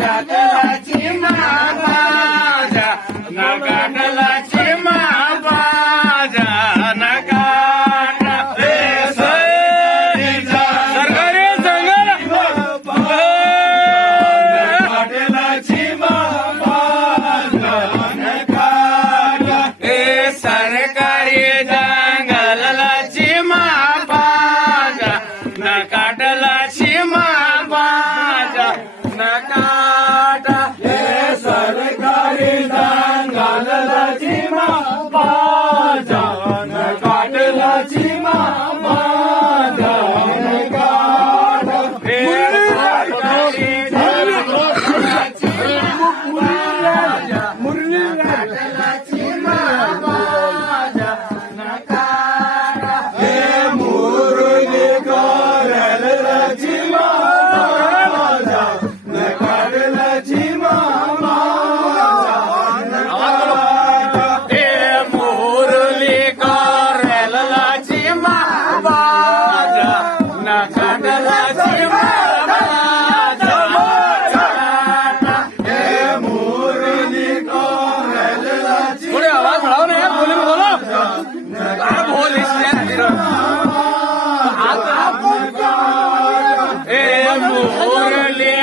चाकलाची महाबाजा नगाटलाची महाबाजा नगाटा सरकारी जंगल नगाटलाची महाबाजा नगाटा सरकारी जंगलाची महाबाजा नगाटलाची महाबाजा नगाटा सरकारी जंगलाची महाबाजा नगाटलाची महाबाजा नगाटा सरकारी जंगलाची महाबाजा नगाटलाची महाबाजा नगाटा मुरली करलाची महाबाजा नगाटलाची मुरली करलाची महाबाजा नगाटलाची मुरली करलाची थोड़ी आवाज बढ़ाओ ना यार, बोले में बोलो। बोल इसलिए मुरली